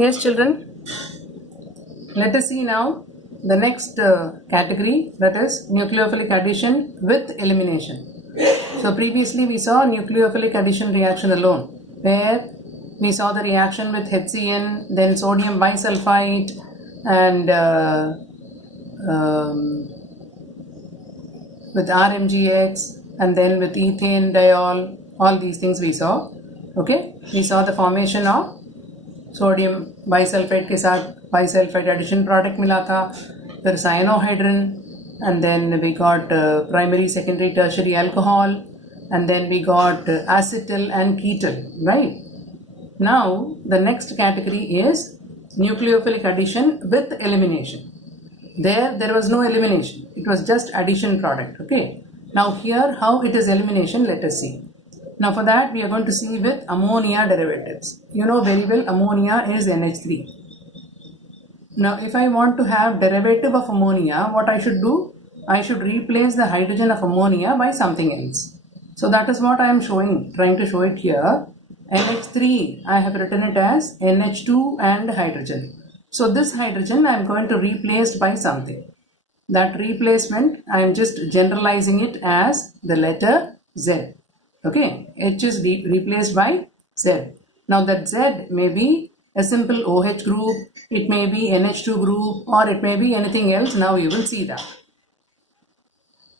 Yes, children. Let us see now the next category, that is nucleophilic addition with elimination. So previously we saw nucleophilic addition reaction alone, where we saw the reaction with HCN, then sodium bisulfite, and with RMGX, and then with ethane diol. All these things we saw. Okay, we saw the formation of sodium bisulphate के साथ bisulphide addition product मिला था, फिर cyanohydrin, and then we got primary secondary tertiary alcohol, and then we got acetyl and ketal, right? Now the next category is nucleophilic addition with elimination. There was no elimination, it was just addition product. Okay, now here how it is elimination, let us see. Now for that we are going to see with ammonia derivatives. You know very well ammonia is NH3. Now if I want to have derivative of ammonia, what I should do? I should replace the hydrogen of ammonia by something else. So that is what I am trying to show it here. NH3, I have written it as NH2 and hydrogen. So this hydrogen I am going to replace by something. That replacement I am just generalizing it as the letter Z. Okay, H is replaced by Z. Now that Z may be a simple OH group, it may be NH2 group, or it may be anything else. Now you will see that.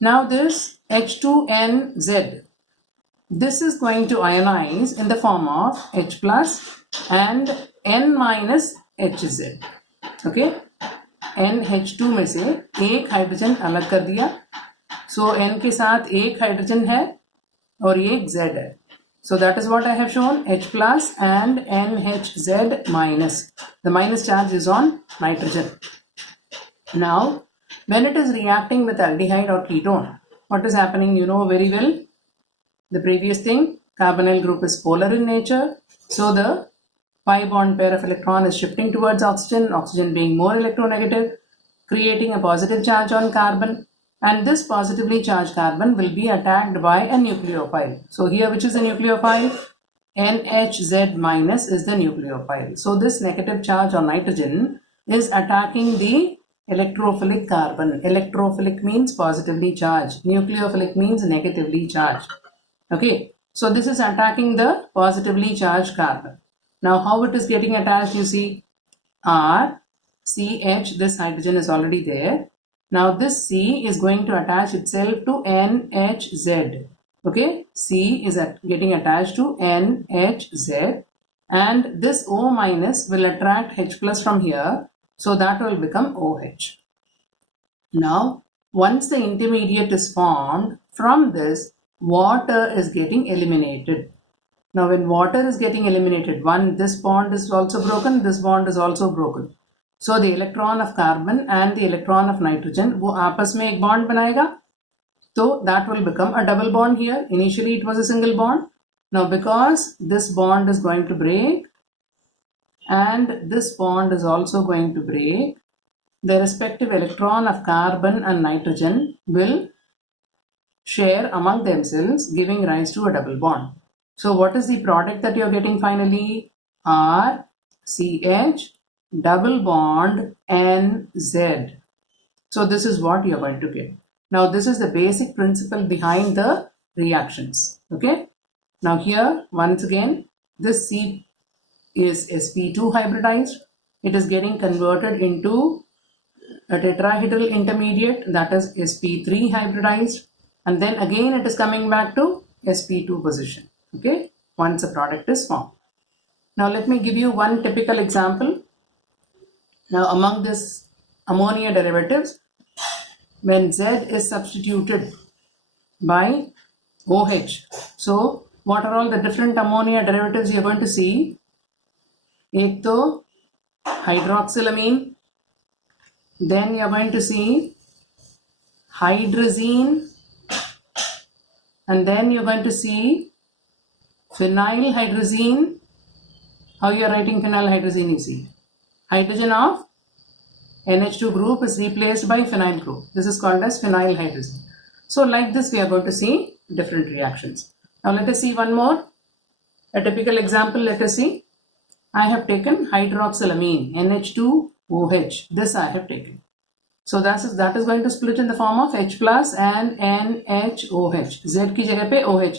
Now this H2NZ, this is going to ionize in the form of H plus and N minus HZ. Okay, NH2 में से एक hydrogen अलग कर दिया, so N के साथ एक hydrogen है और ये Z है. So that is what I have shown, H plus and NHZ minus. The minus charge is on nitrogen. Now when it is reacting with aldehyde or ketone, what is happening? You know very well the previous thing. Carbonyl group is polar in nature, so the pi bond pair of electron is shifting towards oxygen, oxygen being more electronegative, creating a positive charge on carbon. And this positively charged carbon will be attacked by a nucleophile. So here, which is the nucleophile? NHZ minus is the nucleophile. So this negative charge on nitrogen is attacking the electrophilic carbon. Electrophilic means positively charged. Nucleophilic means negatively charged. Okay, so this is attacking the positively charged carbon. Now how it is getting attached? You see, R, CH, this hydrogen is already there. Now this C is going to attach itself to NHZ. Okay, C is getting attached to NHZ, and this O minus will attract H plus from here, so that will become OH. Now once the intermediate is formed, from this water is getting eliminated. Now when water is getting eliminated, this bond is also broken, this bond is also broken. So the electron of carbon and the electron of nitrogen वो आपस में एक bond बनाएगा, so that will become a double bond here. Initially it was a single bond. Now because this bond is going to break and this bond is also going to break, the respective electron of carbon and nitrogen will share among themselves, giving rise to a double bond. So what is the product that you are getting finally? R, CH, double bond NZ. So this is what you are going to get. Now this is the basic principle behind the reactions. Okay. Now here once again this C is sp2 hybridized. It is getting converted into a tetrahedral intermediate, that is sp3 hybridized, and then again it is coming back to sp2 position. Okay, once a product is formed. Now let me give you one typical example. Now among this ammonia derivatives, when Z is substituted by OH, so what are all the different ammonia derivatives you are going to see? एक तो hydroxylamine, then you are going to see hydrazine, and then you are going to see phenylhydrazine. How you are writing phenylhydrazine? You see, hydrogen of NH2 group is replaced by phenyl group. This is called as phenylhydrazine. So like this we are going to see different reactions. Now let us see one more. A typical example, let us see. I have taken hydroxylamine, NH2OH. This I have taken. So that is going to split in the form of H plus and NHOH. Z की जगह पे OH.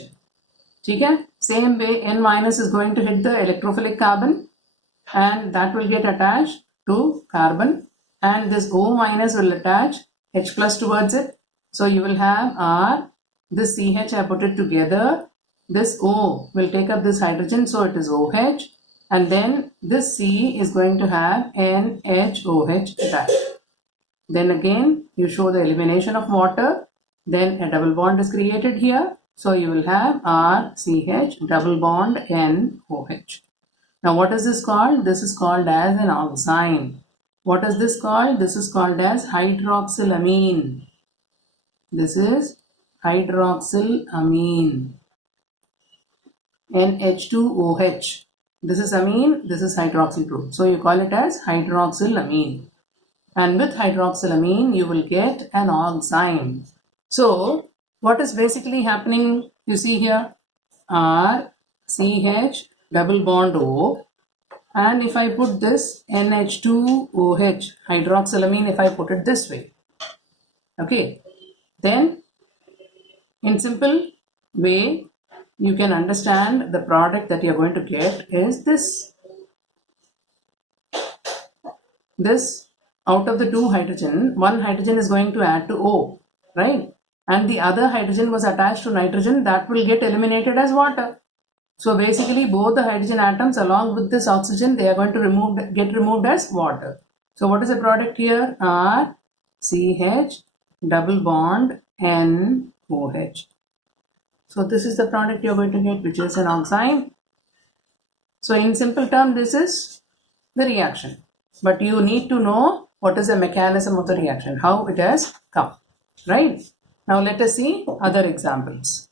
ठीक है? Same way N minus is going to hit the electrophilic carbon and that will get attached to carbon, and this O minus will attach H plus towards it. So you will have R, this CH I put it together, this O will take up this hydrogen, so it is OH, and then this C is going to have NHOH attached. Then again you show the elimination of water, then a double bond is created here, so you will have RCH double bond NOH. Now what is this called? This is called as an alkyne. What is this called? This is called as hydroxylamine. This is hydroxylamine. NH2OH. This is amine, this is hydroxyl group. So you call it as hydroxylamine. And with hydroxylamine you will get an alkyne. So what is basically happening? You see here RCH double bond O, and if I put this NH2OH hydroxylamine, if I put it this way, okay, then in simple way you can understand the product that you are going to get is this. This, out of the two hydrogen, one hydrogen is going to add to O, right? And the other hydrogen was attached to nitrogen, that will get eliminated as water. So basically both the hydrogen atoms along with this oxygen, they are going to get removed as water. So what is the product here? RCH double bond NOH. So this is the product you are going to get, which is an alkyne. So in simple term, this is the reaction. But you need to know what is the mechanism of the reaction, how it has come. Right? Now let us see other examples.